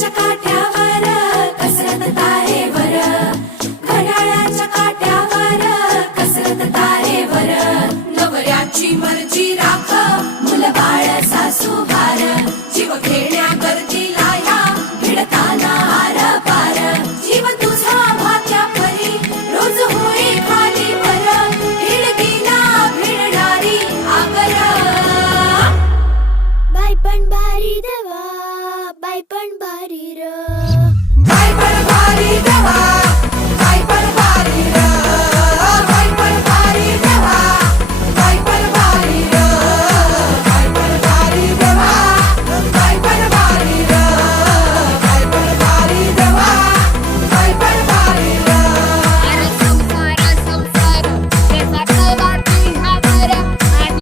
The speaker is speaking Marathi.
घड्याळाच्या काठ्यावर कसरत तारेवर, घड्याळाच्या काठ्यावर कसरत तारेवर. नवऱ्याची मर्जी राख, मुलं बाळ सासू भार, जीव घेण्या गर्दीला या भिडताना